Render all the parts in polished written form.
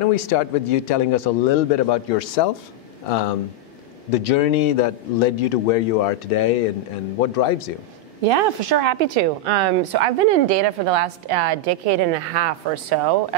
why don't we start with you telling us a little bit about yourself, the journey that led you to where you are today, and what drives you? Yeah, for sure, happy to. So I've been in data for the last decade and a half or so.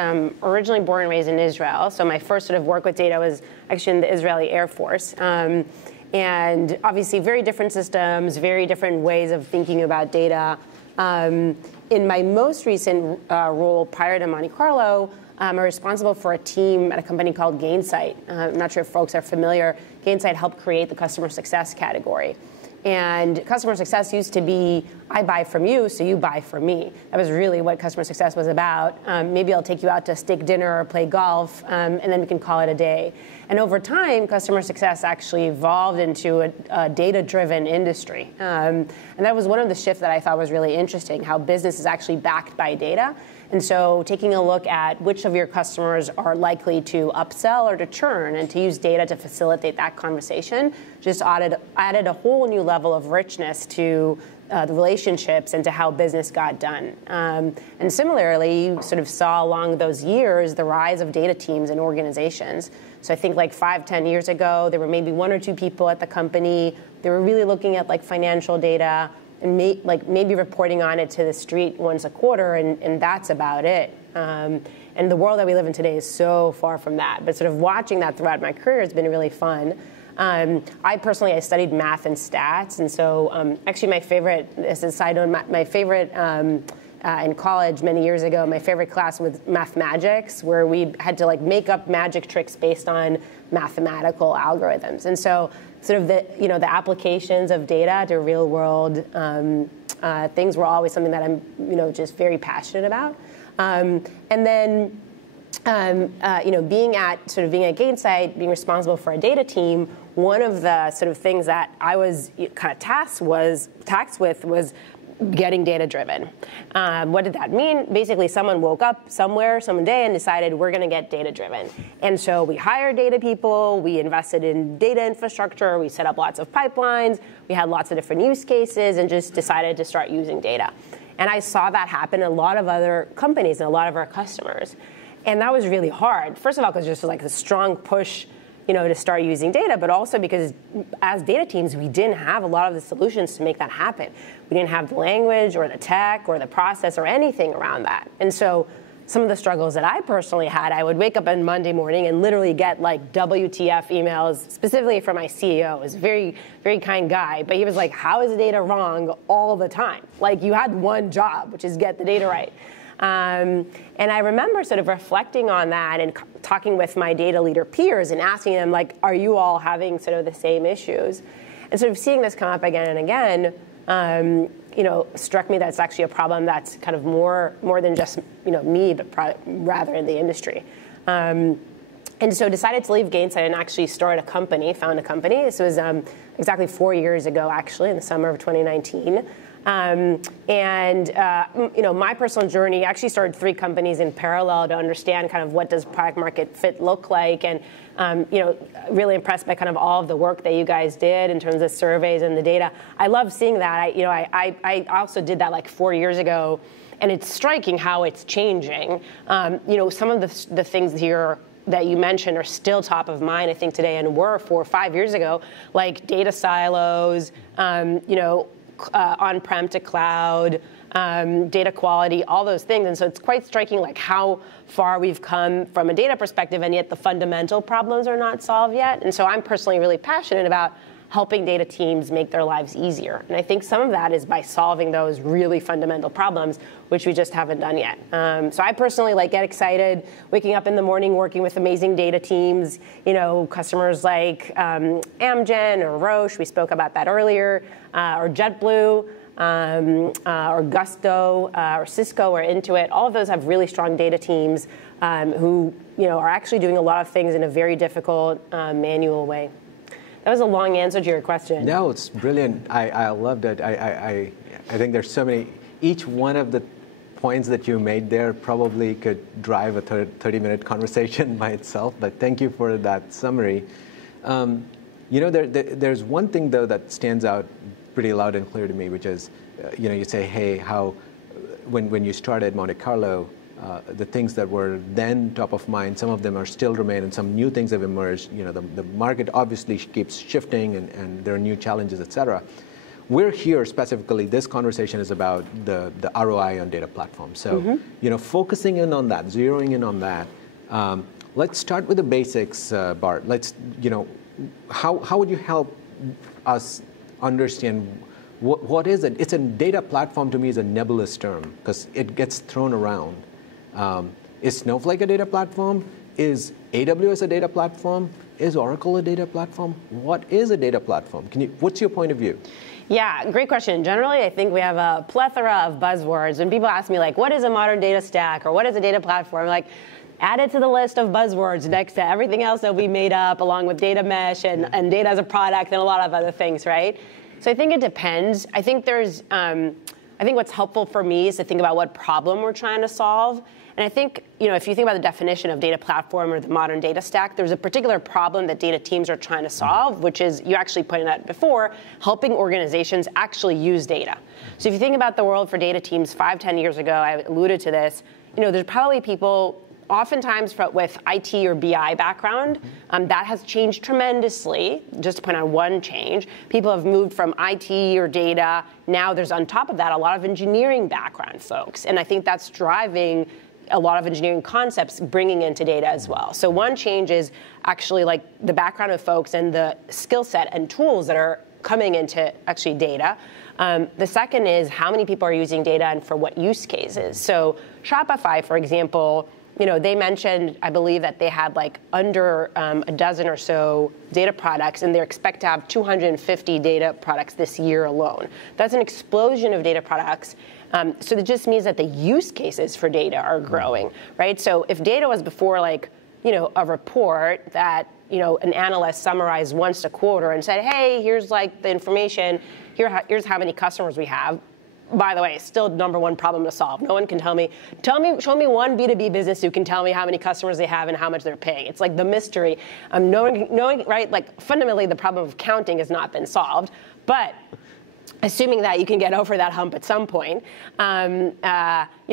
Originally born and raised in Israel, so my first sort of work with data was actually in the Israeli Air Force. And obviously very different systems, very different ways of thinking about data. In my most recent role prior to Monte Carlo, I'm responsible for a team at a company called Gainsight. I'm not sure if folks are familiar. Gainsight helped create the customer success category. And customer success used to be, I buy from you, so you buy from me. That was really what customer success was about. Maybe I'll take you out to steak dinner or play golf, and then we can call it a day. And over time, customer success actually evolved into a data-driven industry. And that was one of the shifts that I thought was really interesting, how business is actually backed by data. And so taking a look at which of your customers are likely to upsell or to churn, and to use data to facilitate that conversation just added a whole new level of richness to the relationships and to how business got done. And similarly, you sort of saw along those years the rise of data teams in organizations. So I think like 5-10 years ago, there were maybe 1 or 2 people at the company. They were really looking at like financial data, and maybe reporting on it to the street once a quarter, and that's about it. And the world that we live in today is so far from that. But sort of watching that throughout my career has been really fun. I studied math and stats, and so actually my favorite, as a side note, my favorite in college many years ago, my favorite class was mathemagics, where we had to like make up magic tricks based on mathematical algorithms. And so sort of the applications of data to real world things were always something that I'm just very passionate about. And then being at Gainsight, being responsible for a data team, one of the sort of things that I was kind of tasked with was getting data driven. What did that mean? Basically, someone woke up somewhere, some day, and decided we're going to get data driven. And so we hired data people, we invested in data infrastructure, we set up lots of pipelines, we had lots of different use cases, and just decided to start using data. And I saw that happen in a lot of other companies and a lot of our customers. And that was really hard. First of all, because just like a strong push to start using data, but also because as data teams, we didn't have a lot of the solutions to make that happen. We didn't have the language or the tech or the process or anything around that. And so some of the struggles that I personally had, I would wake up on Monday morning and literally get like WTF emails, specifically from my CEO. He was a very, very kind guy, but he was like, how is the data wrong all the time? Like, you had one job, which is get the data right. And I remember sort of reflecting on that and talking with my data leader peers and asking them, like, are you all having sort of the same issues? And sort of seeing this come up again and again, struck me that it's actually a problem that's kind of more than just me, but rather in the industry. And so decided to leave Gainsight and actually found a company. This was exactly 4 years ago, actually, in the summer of 2019. My personal journey actually started 3 companies in parallel to understand kind of what does product market fit look like, and really impressed by kind of all of the work that you guys did in terms of surveys and the data. I love seeing that. I also did that like 4 years ago, and it's striking how it's changing. Some of the things here that you mentioned are still top of mind, I think, today, and were 4 or 5 years ago, like data silos, on-prem to cloud, data quality, all those things. And so it's quite striking like how far we've come from a data perspective, and yet the fundamental problems are not solved yet. And so I'm personally really passionate about helping data teams make their lives easier. And I think some of that is by solving those really fundamental problems, which we just haven't done yet. So I personally get excited waking up in the morning, working with amazing data teams, customers like Amgen or Roche, we spoke about that earlier, or JetBlue, or Gusto, or Cisco, or Intuit. All of those have really strong data teams who are actually doing a lot of things in a very difficult manual way. That was a long answer to your question. No, it's brilliant. I loved it. I think there's so many. Each one of the points that you made there probably could drive a 30-minute conversation by itself. But thank you for that summary. There's one thing though that stands out pretty loud and clear to me, which is, you say, hey, how when you started Monte Carlo, the things that were then top of mind, some of them are still remain, and some new things have emerged. You know, the market obviously keeps shifting, and there are new challenges, et cetera. We're here specifically, this conversation is about the ROI on data platforms. So, you know, focusing in on that, zeroing in on that, let's start with the basics, Bart. Let's, you know, how would you help us understand what is it? It's a data platform. To me, is a nebulous term because it gets thrown around. Is Snowflake a data platform? Is AWS a data platform? Is Oracle a data platform? What is a data platform? What's your point of view? Yeah, great question. Generally, I think we have a plethora of buzzwords. When people ask me, like, what is a modern data stack or what is a data platform? Like, add it to the list of buzzwords next to everything else that we made up, along with data mesh and data as a product and a lot of other things, right? So I think it depends. I think what's helpful for me is to think about what problem we're trying to solve. And I think, you know, if you think about the definition of data platform or the modern data stack, there's a particular problem that data teams are trying to solve, which is, you actually pointed out before, helping organizations actually use data. So if you think about the world for data teams 5-10 years ago, I alluded to this, you know, there's probably people oftentimes with IT or BI background, that has changed tremendously. Just to point out one change, people have moved from IT or data. Now there's on top of that a lot of engineering background folks. And I think that's driving a lot of engineering concepts bringing into data as well. So one change is actually like the background of folks and the skill set and tools that are coming into actually data. The second is how many people are using data and for what use cases. So Shopify, for example, you know, they mentioned, I believe, that they had like under a dozen or so data products, and they expect to have 250 data products this year alone. That's an explosion of data products. So that just means that the use cases for data are growing, right? So if data was before, like, you know, a report that, you know, an analyst summarized once a quarter and said, hey, here's like the information, here's how many customers we have. By the way, still number one problem to solve. No one can show me one B2B business who can tell me how many customers they have and how much they're paying. It's like the mystery. Knowing, right, like fundamentally the problem of counting has not been solved, but assuming that you can get over that hump at some point, you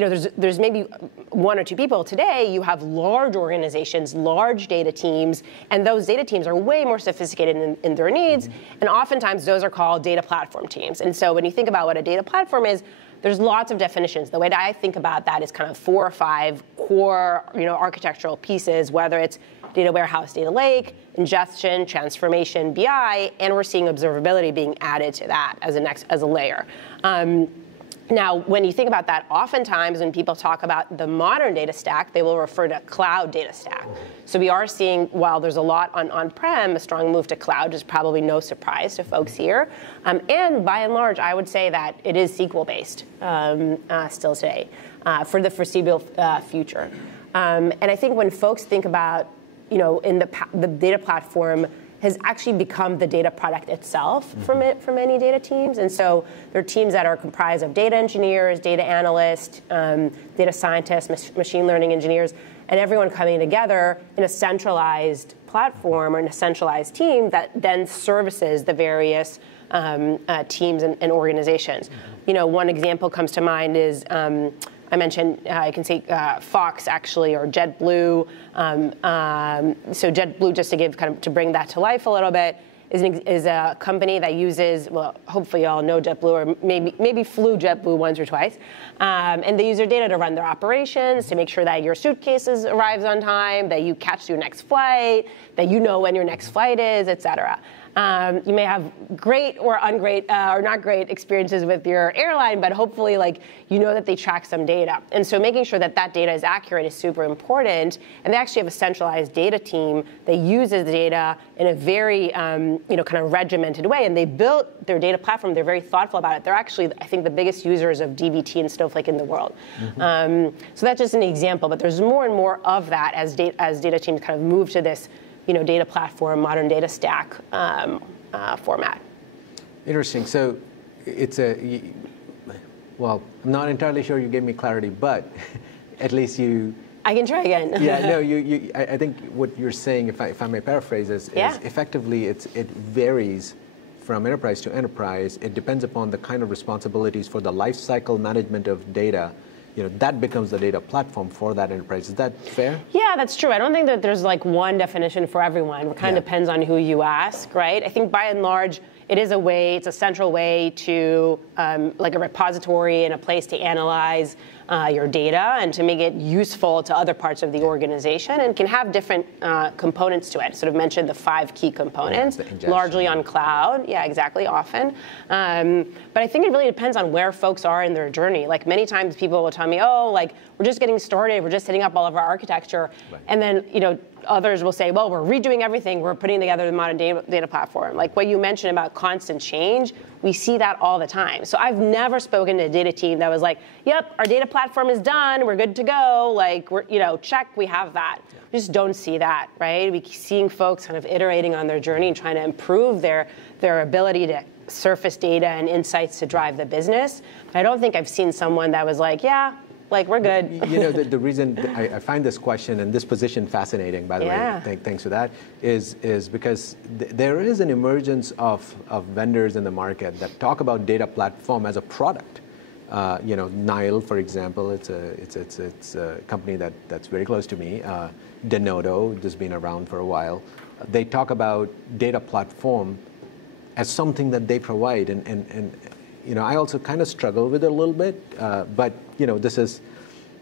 know, there's maybe one or two people. Today, you have large organizations, large data teams, and those data teams are way more sophisticated in their needs, and oftentimes those are called data platform teams. And so when you think about what a data platform is, there's lots of definitions. The way that I think about that is kind of 4 or 5 core, you know, architectural pieces, whether it's data warehouse, data lake, ingestion, transformation, BI, and we're seeing observability being added to that as a layer. Now, when you think about that, oftentimes when people talk about the modern data stack, they will refer to cloud data stack. So we are seeing, while there's a lot on-prem, a strong move to cloud is probably no surprise to folks here. And by and large, I would say that it is SQL-based still today for the foreseeable future. And I think when folks think about, you know, in the data platform has actually become the data product itself for many data teams. And so there are teams that are comprised of data engineers, data analysts, data scientists, machine learning engineers, and everyone coming together in a centralized platform or in a centralized team that then services the various teams and organizations. You know, one example comes to mind is I mentioned, I can say Fox actually, or JetBlue. So JetBlue, just to give to bring that to life a little bit, is a company that uses, well, hopefully you all know JetBlue, or maybe flew JetBlue once or twice. And they use their data to run their operations, to make sure that your suitcases arrives on time, that you catch your next flight, that you know when your next flight is, et cetera. You may have great or or not great experiences with your airline, but hopefully, like, you know that they track some data. And so making sure that that data is accurate is super important. And they actually have a centralized data team that uses the data in a very, you know, kind of regimented way. And they built their data platform. They're very thoughtful about it. They're actually, I think, the biggest users of dbt and Snowflake in the world. So that's just an example. But there's more and more of that as data teams kind of move to this, you know, data platform, modern data stack format. Interesting. So it's well, I'm not entirely sure you gave me clarity, but at least you... I can try again. Yeah, no, I think what you're saying, if I may paraphrase, is effectively it varies from enterprise to enterprise. It depends upon the kind of responsibilities for the life cycle management of data. that becomes the data platform for that enterprise. Is that fair? Yeah, that's true. I don't think that there's like one definition for everyone. It kind of depends on who you ask, right? I think by and large, it's a central way to, like a repository and a place to analyze your data and to make it useful to other parts of the organization, and can have different components to it. Sort of mentioned the 5 key components, largely on cloud. Yeah, exactly, often. But I think it really depends on where folks are in their journey. Like many times people will tell me, oh, like we're just getting started, we're just setting up all of our architecture. Right. And then, others will say, well, we're redoing everything, we're putting together the modern data platform. Like what you mentioned about constant change, we see that all the time. So I've never spoken to a data team that was like, yep, our data platform is done, we're good to go, like, check, we have that. Yeah. We just don't see that, right? We seeing folks kind of iterating on their journey and trying to improve their ability to surface data and insights to drive the business. But I don't think I've seen someone that was like, yeah, like we're good. The reason I find this question and this position fascinating, by the way, thanks for that, is because there is an emergence of vendors in the market that talk about data platform as a product. Nile, for example, it's a company that's very close to me. Denodo, just been around for a while. They talk about data platform as something that they provide, and I also kind of struggle with it a little bit, but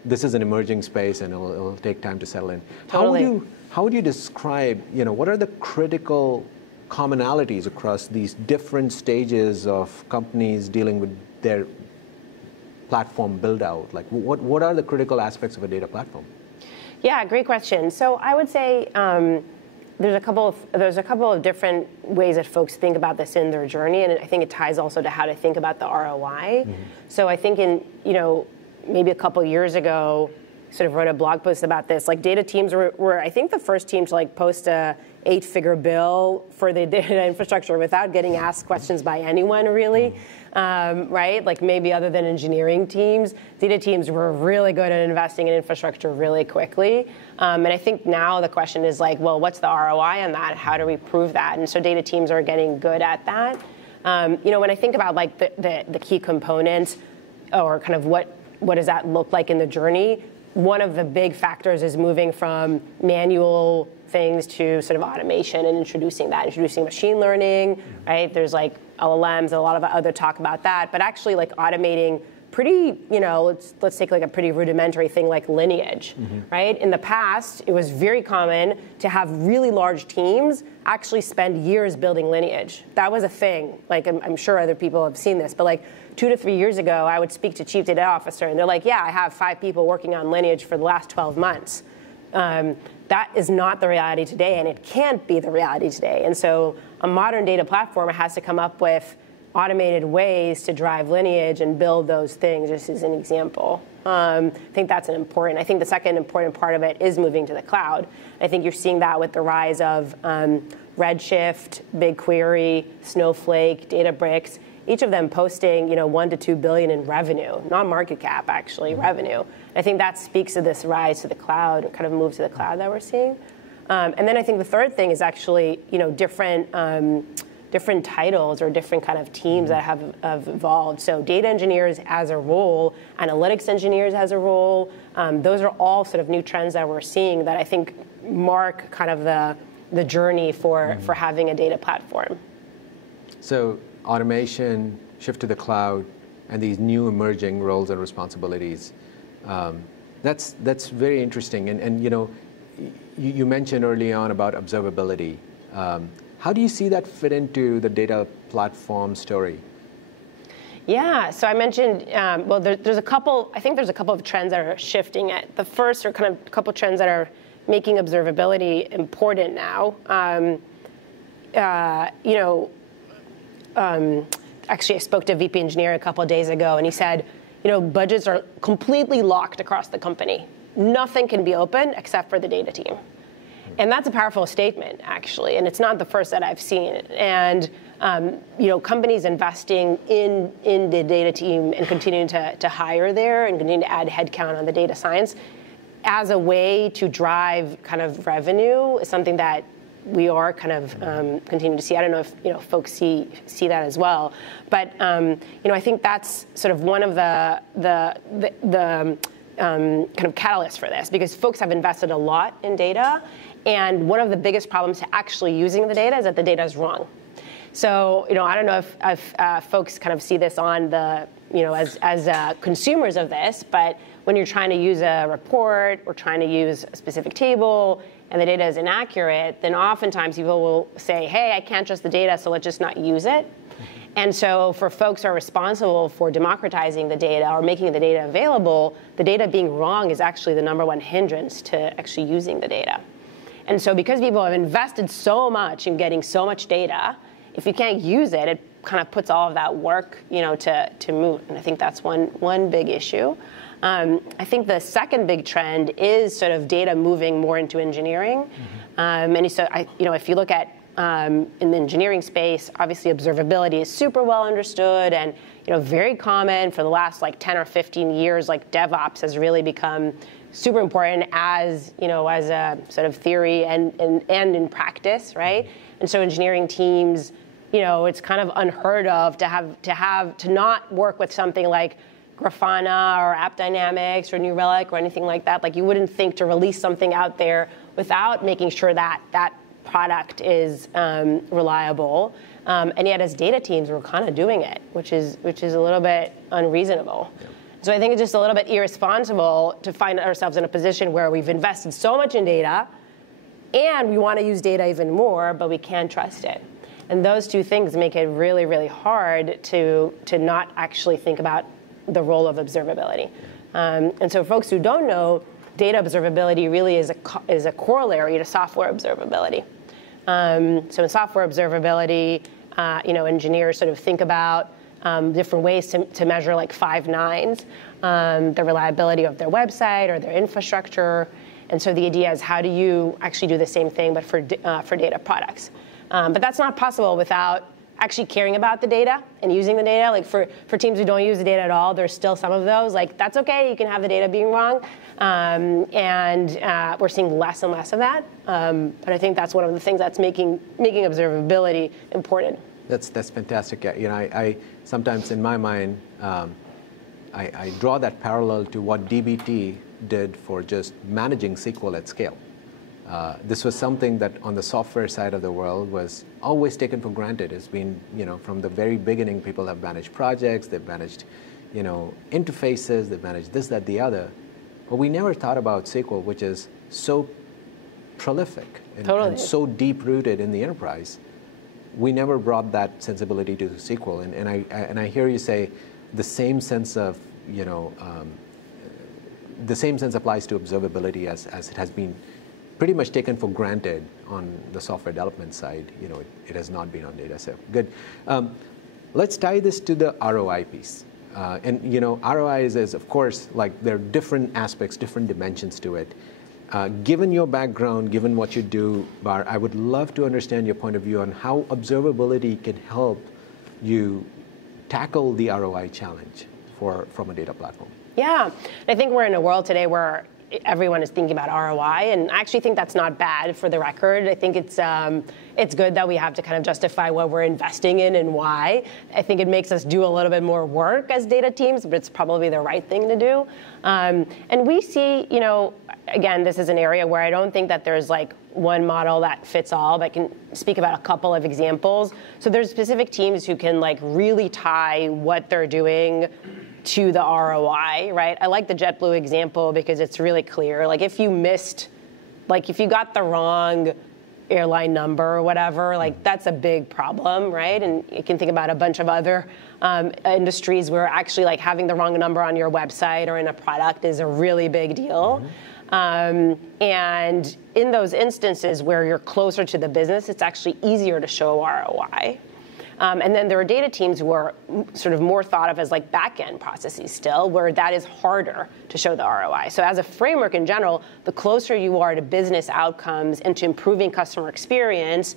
this is an emerging space, and it'll take time to settle in. Totally. How would you describe, what are the critical commonalities across these different stages of companies dealing with their platform build out? Like, what are the critical aspects of a data platform? Yeah, great question. So I would say there's a couple of different ways that folks think about this in their journey, and I think it ties also to how to think about the ROI. Mm-hmm. So I think maybe a couple years ago, sort of wrote a blog post about this. Like data teams were I think the first team to like post a 8-figure bill for the data infrastructure without getting asked questions by anyone really. Right? Like maybe other than engineering teams, data teams were really good at investing in infrastructure really quickly. And I think now the question is like, well, what's the ROI on that? How do we prove that? And so data teams are getting good at that. When I think about like the key components, or kind of what does that look like in the journey, one of the big factors is moving from manual things to sort of automation and introducing machine learning, right? There's like LLMs, a lot of other talk about that, but actually like automating pretty, let's take like a pretty rudimentary thing like lineage, right? In the past, it was very common to have really large teams actually spend years building lineage. That was a thing. Like I'm sure other people have seen this, but like 2 to 3 years ago, I would speak to chief data officer and they're like, yeah, I have 5 people working on lineage for the last 12 months. That is not the reality today, and it can't be the reality today. And so a modern data platform has to come up with automated ways to drive lineage and build those things, just as an example. I think that's I think the second important part of it is moving to the cloud. I think you're seeing that with the rise of Redshift, BigQuery, Snowflake, Databricks, each of them posting, $1 to $2 billion in revenue, not market cap, actually, revenue. I think that speaks to this rise to the cloud, kind of move to the cloud that we're seeing. And then I think the third thing is actually, different titles or different kind of teams that have evolved. So data engineers as a role, analytics engineers as a role, those are all sort of new trends that we're seeing that I think mark kind of the journey for having a data platform. So automation, shift to the cloud, and these new emerging roles and responsibilities. That's very interesting. And you mentioned early on about observability. How do you see that fit into the data platform story? Yeah, so I mentioned, there's a couple of trends that are shifting it. The first are kind of a couple trends that are making observability important now. Actually, I spoke to a VP engineer a couple of days ago, and he said, budgets are completely locked across the company. Nothing can be open except for the data team. And that's a powerful statement, actually, and it's not the first that I've seen. And companies investing in the data team and continuing to hire there and continuing to add headcount on the data science as a way to drive kind of revenue is something that we are kind of continuing to see. I don't know if folks see that as well, but I think that's sort of one of the kind of catalysts for this, because folks have invested a lot in data, and one of the biggest problems to actually using the data is that the data is wrong. So, I don't know if folks kind of see this on the, as consumers of this, but when you're trying to use a report or trying to use a specific table and the data is inaccurate, then oftentimes people will say, hey, I can't trust the data, so let's just not use it. And so for folks who are responsible for democratizing the data or making the data available, the data being wrong is actually the #1 hindrance to actually using the data. And so because people have invested so much in getting so much data, if you can't use it, it kind of puts all of that work, to moot. And I think that's one big issue. I think the second big trend is sort of data moving more into engineering. And so, if you look at in the engineering space, obviously observability is super well understood and very common for the last 10 or 15 years. Like DevOps has really become super important as as a sort of theory and in practice, right? And so engineering teams, it's kind of unheard of to not work with something like Grafana or App Dynamics or New Relic or anything like that. Like you wouldn't think to release something out there without making sure that that product is reliable. And yet as data teams, we're kind of doing it, which is a little bit unreasonable. Yeah. So I think it's just a little bit irresponsible to find ourselves in a position where we've invested so much in data and we want to use data even more, but we can't trust it. And those two things make it really, really hard to not actually think about the role of observability. And so folks who don't know, data observability really is a corollary to software observability. So in software observability, engineers sort of think about different ways to measure like 5 nines, the reliability of their website or their infrastructure. And so the idea is, how do you actually do the same thing but for data products? But that's not possible without actually caring about the data and using the data. Like for teams who don't use the data at all, there's still some of those. Like that's okay, you can have the data being wrong, and we're seeing less and less of that. But I think that's one of the things that's making observability important. That's fantastic. I sometimes in my mind, I draw that parallel to what DBT did for just managing SQL at scale. This was something that on the software side of the world was always taken for granted. It's been, from the very beginning, people have managed projects, they've managed, interfaces, they've managed this, that, the other. But we never thought about SQL, which is so prolific and so deep-rooted in the enterprise. We never brought that sensibility to SQL. And I hear you say the same sense of, the same sense applies to observability as it has been pretty much taken for granted on the software development side. It has not been on data. So good. Let's tie this to the ROI piece. ROI is of course, like there are different aspects, different dimensions to it. Given your background, given what you do, Barr, I would love to understand your point of view on how observability can help you tackle the ROI challenge from a data platform. Yeah, I think we're in a world today where everyone is thinking about ROI, and I actually think that's not bad for the record. I think it's good that we have to kind of justify what we're investing in and why. I think it makes us do a little bit more work as data teams, but it's probably the right thing to do. And we see, again, this is an area where I don't think that there's like one model that fits all, but I can speak about a couple of examples. So there's specific teams who can like really tie what they're doing to the ROI, right? I like the JetBlue example because it's really clear. Like if you got the wrong airline number or whatever, like that's a big problem, right? And you can think about a bunch of other industries where actually like having the wrong number on your website or in a product is a really big deal. And in those instances where you're closer to the business, it's actually easier to show ROI. And then there are data teams who are sort of more thought of as like back-end processes still, where that is harder to show the ROI. So as a framework in general, the closer you are to business outcomes and to improving customer experience,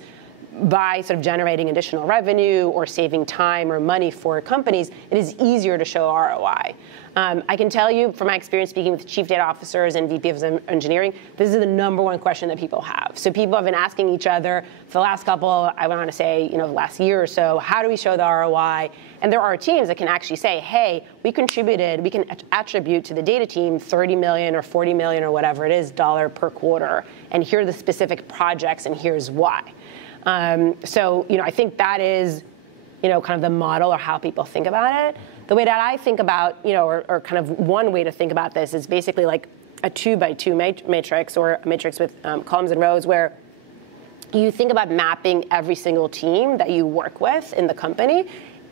by sort of generating additional revenue or saving time or money for companies, it is easier to show ROI. I can tell you from my experience speaking with chief data officers and VPs of engineering, this is the #1 question that people have. So people have been asking each other for the last couple, I want to say, the last year or so, how do we show the ROI? And there are teams that can actually say, hey, we can attribute to the data team 30 million or 40 million or whatever it is dollar per quarter, and here are the specific projects, and here's why. So I think that is, kind of the model or how people think about it. The way that I think about, or kind of one way to think about this is basically like a 2x2 matrix, or a matrix with columns and rows, where you think about mapping every single team that you work with in the company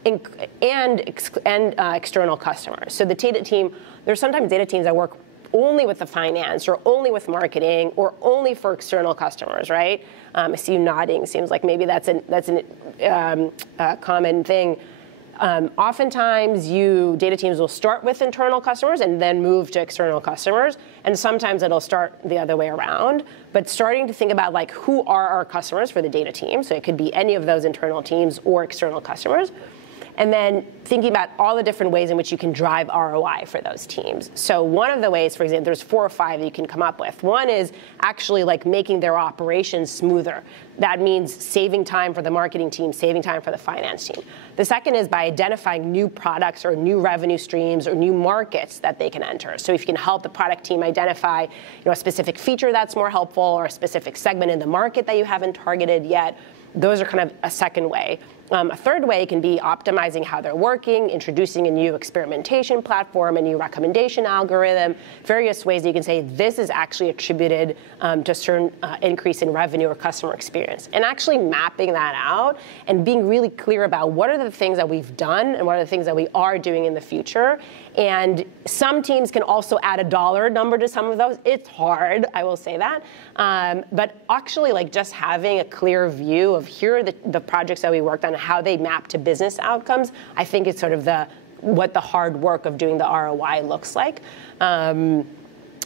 and external customers. So the data team, there's sometimes data teams that work only with the finance or only with marketing or only for external customers, right? I see you nodding. Seems like maybe that's a common thing. Oftentimes, data teams will start with internal customers and then move to external customers, and sometimes it'll start the other way around. But starting to think about like who are our customers for the data team, so it could be any of those internal teams or external customers, and then thinking about all the different ways in which you can drive ROI for those teams. So one of the ways, for example, there's 4 or 5 that you can come up with. One is actually like making their operations smoother. That means saving time for the marketing team, saving time for the finance team. The second is by identifying new products or new revenue streams or new markets that they can enter. So if you can help the product team identify a specific feature that's more helpful or a specific segment in the market that you haven't targeted yet, those are kind of a second way. A third way can be optimizing how they're working, introducing a new experimentation platform, a new recommendation algorithm, various ways that you can say this is actually attributed to a certain increase in revenue or customer experience. And actually mapping that out and being really clear about what are the things that we've done and what are the things that we are doing in the future. And some teams can also add a dollar number to some of those. It's hard, I will say that. But actually like just having a clear view of here are the projects that we worked on, how they map to business outcomes, I think it's sort of what the hard work of doing the ROI looks like. Did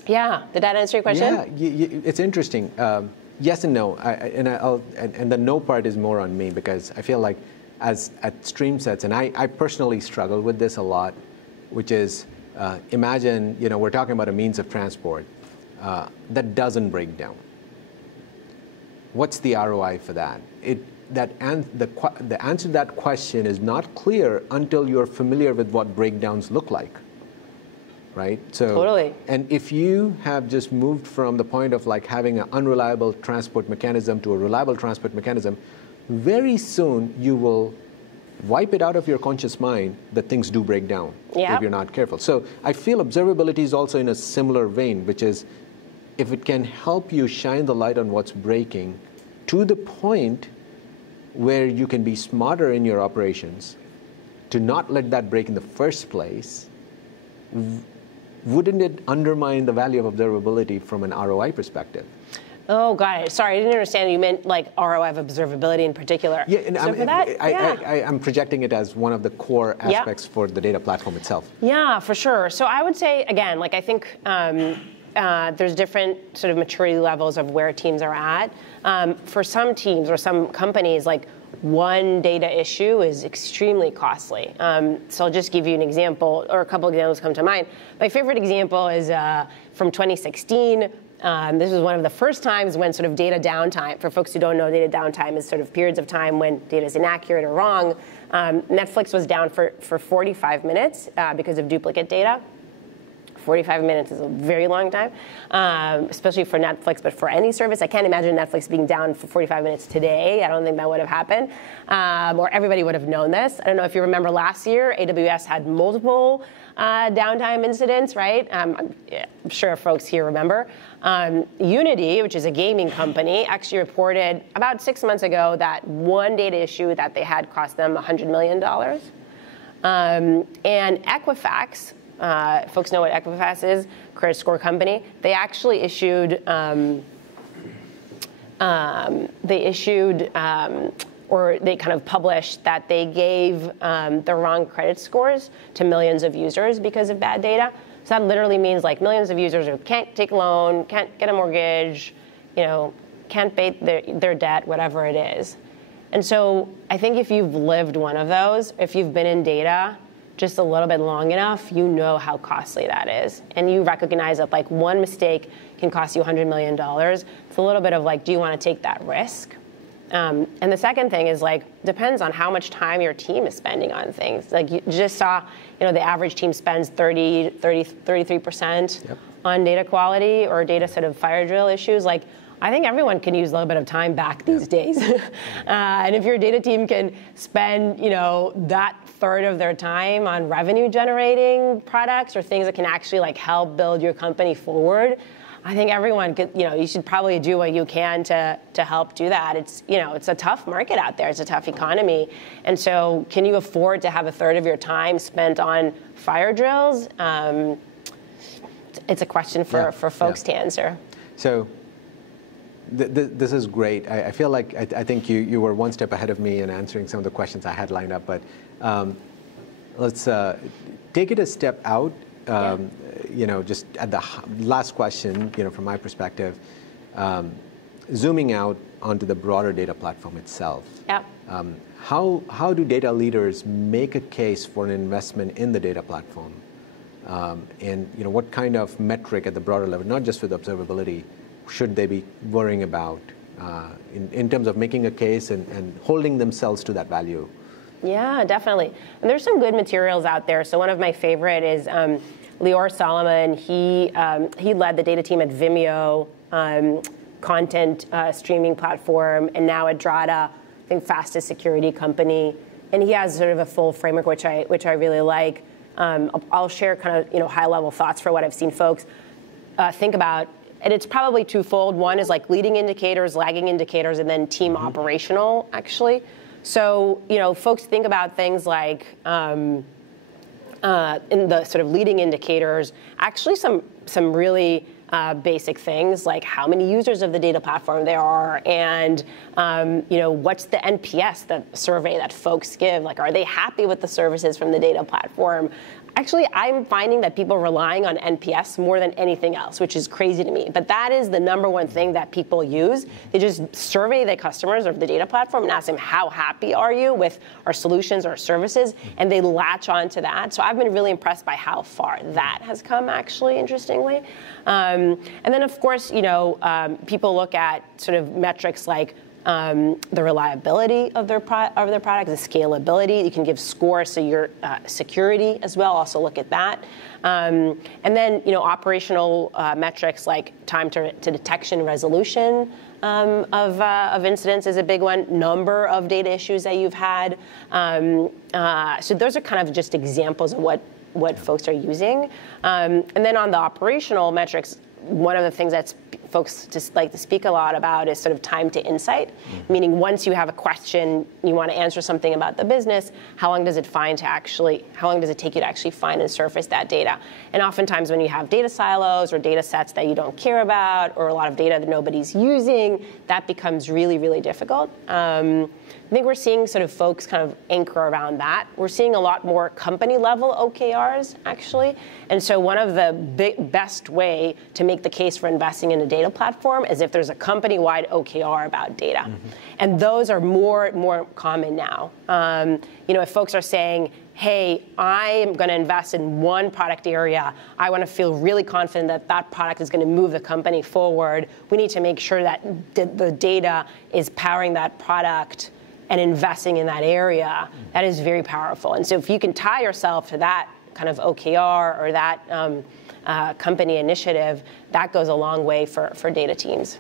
that answer your question? Yeah, it's interesting. Yes and no, and the no part is more on me because I feel like at stream sets, and I personally struggle with this a lot, which is imagine we're talking about a means of transport that doesn't break down. What's the ROI for that? The answer to that question is not clear until you're familiar with what breakdowns look like, right? So, totally. And if you have just moved from the point of like having an unreliable transport mechanism to a reliable transport mechanism, very soon you will wipe it out of your conscious mind that things do break down if you're not careful. So I feel observability is also in a similar vein, which is if it can help you shine the light on what's breaking to the point where you can be smarter in your operations to not let that break in the first place, wouldn't it undermine the value of observability from an ROI perspective? Oh, got it. Sorry, I didn't understand. You meant like ROI of observability in particular. Yeah, and so I'm projecting it as one of the core aspects for the data platform itself. Yeah, for sure. So I would say, again, like I think there's different sort of maturity levels of where teams are at. For some teams or some companies, like one data issue is extremely costly. So I'll just give you an example, or a couple examples come to mind. My favorite example is from 2016. This was one of the first times when sort of data downtime, for folks who don't know, data downtime is sort of periods of time when data is inaccurate or wrong. Netflix was down for 45 minutes because of duplicate data. 45 minutes is a very long time, especially for Netflix, but for any service. I can't imagine Netflix being down for 45 minutes today. I don't think that would have happened, or everybody would have known this. I don't know if you remember last year, AWS had multiple downtime incidents, right? I'm sure folks here remember. Unity, which is a gaming company, actually reported about 6 months ago that one data issue that they had cost them $100 million. And Equifax, folks know what Equifax is, credit score company. They actually issued, or they kind of published that they gave the wrong credit scores to millions of users because of bad data. So that literally means like millions of users who can't take a loan, can't get a mortgage, can't pay their debt, whatever it is. And so I think if you've lived one of those, if you've been in data just a little bit long enough, you know how costly that is. And you recognize that like one mistake can cost you $100 million. It's a little bit of like, do you want to take that risk? And the second thing is like, depends on how much time your team is spending on things. Like you just saw, the average team spends 33% on data quality or data sort of fire drill issues. Like, I think everyone can use a little bit of time back these days. And if your data team can spend, that third of their time on revenue generating products or things that can actually like help build your company forward, I think everyone could, you should probably do what you can to help do that. It's, it's a tough market out there. It's a tough economy. And so can you afford to have a third of your time spent on fire drills? It's a question for folks to answer. So this is great. I feel like I think you were one step ahead of me in answering some of the questions I had lined up. But let's take it a step out. Just at the last question, from my perspective, zooming out onto the broader data platform itself. Yeah. How do data leaders make a case for an investment in the data platform? And what kind of metric at the broader level, not just with observability, should they be worrying about in terms of making a case and holding themselves to that value? Yeah, definitely. And there's some good materials out there. So one of my favorite is Lior Solomon. He led the data team at Vimeo, content streaming platform, and now at Drata, I think fastest security company. And he has sort of a full framework, which I really like. I'll share kind of high level thoughts for what I've seen folks think about. And it's probably twofold. One is like leading indicators, lagging indicators, and then team operational, actually. So, folks think about things like in the sort of leading indicators, actually some really basic things like how many users of the data platform there are, and what's the NPS, the survey that folks give. Like, are they happy with the services from the data platform? Actually, I'm finding that people are relying on NPS more than anything else, which is crazy to me. But that is the number one thing that people use. They just survey their customers of the data platform and ask them, how happy are you with our solutions or services? And they latch on to that. So I've been really impressed by how far that has come, actually, interestingly. And then, of course, people look at sort of metrics like the reliability of their product, the scalability. You can give scores, so your security as well. Also look at that, and then operational metrics like time to detection resolution of incidents is a big one. Number of data issues that you've had. So those are kind of just examples of what folks are using, and then on the operational metrics, one of the things that folks just like to speak a lot about is sort of time to insight, meaning once you have a question, you want to answer something about the business, how long does it take you to actually find and surface that data? And oftentimes when you have data silos or data sets that you don't care about, or a lot of data that nobody's using, that becomes really, really difficult. I think we're seeing sort of folks kind of anchor around that. We're seeing a lot more company-level OKRs, actually. And so one of the best way to make the case for investing in a data platform is if there's a company-wide OKR about data. And those are more common now. If folks are saying, hey, I'm going to invest in one product area. I want to feel really confident that that product is going to move the company forward. We need to make sure that the data is powering that product and investing in that area. That is very powerful. And so if you can tie yourself to that kind of OKR or that company initiative, that goes a long way for data teams.